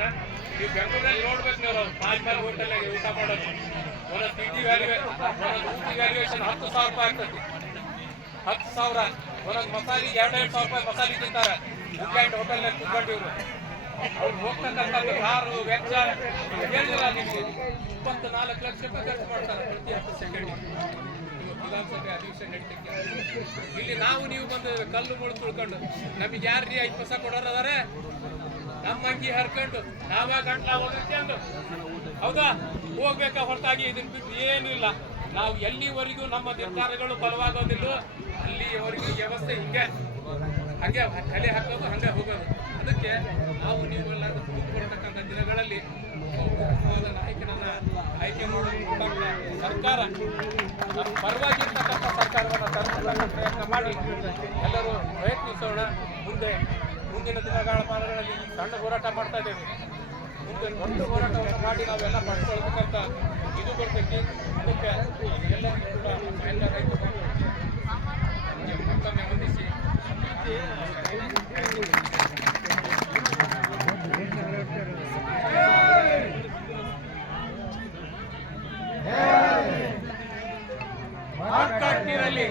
ಅಂದ್ರೆ ನೀವು ಬೆಂಗಳೂರಲ್ಲಿ ನೋಡ್ಬೇಕು ನೀವು ತಾಜ್ ಮಹಲ್ ಹೋಟೆಲ್ ಊಟ ಮಾಡೋದು ಒಂದೊಂದು ಪಿಜಿ ವ್ಯಾಲ್ಯೂಯೇಷನ್ 10,000 ರೂಪಾಯಿ ಆಗ್ತದೆ. 10,000 ಒಂದೊಂದು ಮಸಾಲೆ 2,000 ರೂಪಾಯಿ ಮಸಾಲೆ ತಿಂತಾರೆ ವುಡ್ಲ್ಯಾಂಡ್ ಹೋಟೆಲ್ನಲ್ಲಿ ಕುತ್ಕೊಂಡು ಇವರು. ಅವ್ರು ಹೋಗ್ತಕ್ಕಂಥದ್ದು ಕಾರು ವೆಚ್ಚ ಹೇಳಿಲ್ಲ ನಿಮಗೆ 24 ಲಕ್ಷ ರೂಪಾಯಿ ಖರ್ಚು ಮಾಡ್ತಾರೆ ಪ್ರತಿ 10 ಸೆಕೆಂಡಿಗೆ. ವಿಧಾನಸಭೆ ಅಧಿವೇಶನ ನಡೀತಕ್ಕೆ ಇಲ್ಲಿ ನಾವು ನೀವು ಬಂದು ಕಲ್ಲು ಮುಳು ತುಳ್ಕೊಂಡು ನಮಗೆ ಯಾರ್ರೀ 5 ಪೈಸೆ ಕೊಡೋರು ಅದಾರೆ ನಮ್ಮ ಅಂಗಿ ಹರ್ಕೊಂಡು ನಾವೇ ಗಂಟ್ಲ ಹೋಗ್ಕೊಂಡು ಹೌದಾ ಹೋಗ್ಬೇಕಾ ಹೊರತಾಗಿ ಇದನ್ನ ಬಿಟ್ಟು ಏನಿಲ್ಲ. ನಾವು ಎಲ್ಲಿವರೆಗೂ ನಮ್ಮ ನಿರ್ಧಾರಗಳು ಬಲವಾಗೋದಿಲ್ಲ ಅಲ್ಲಿವರೆಗೂ ವ್ಯವಸ್ಥೆ ಹಂಗೆ ತಲೆ ಹಾಕೋದು ಹಂಗೆ ಹೋಗೋದು. ಅದಕ್ಕೆ ನಾವು ನೀವೆಲ್ಲರೂ ಬರ್ತಕ್ಕಂಥ ದಿನಗಳಲ್ಲಿ ನಾಯಕನನ್ನ ಆಯ್ಕೆ ಮಾಡೋದು ಸರ್ಕಾರ ನಮ್ಮ ಪರವಾಗಿರ್ತಕ್ಕಂಥ ಸರ್ಕಾರವನ್ನು ತರತಕ್ಕಂಥ ಪ್ರಯತ್ನ ಮಾಡಿ ಎಲ್ಲರೂ ಪ್ರಯತ್ನಿಸೋಣ. ಮುಂದಿನ ದಿನಗಳಲ್ಲಿ ಈ ಸಣ್ಣ ಹೋರಾಟ ಮಾಡ್ತಾ ಇದ್ದೇವೆ. ಮುಂದೆ ದೊಡ್ಡ ಹೋರಾಟವನ್ನು ಮಾಡಿ ನಾವೆಲ್ಲ ಪಡ್ಕೊಳ್ತಕ್ಕಂಥ ಇದು ಬರ್ತೈತಿ. ಅದಕ್ಕೆ ಎಲ್ಲರಿಗೂ ಕೂಡ ಎಲ್ಲ ರೈತರು ಮತ್ತೊಮ್ಮೆ ಹೊಂದಿಸಿ ಮಾತಾಡ್ತಿರಲಿ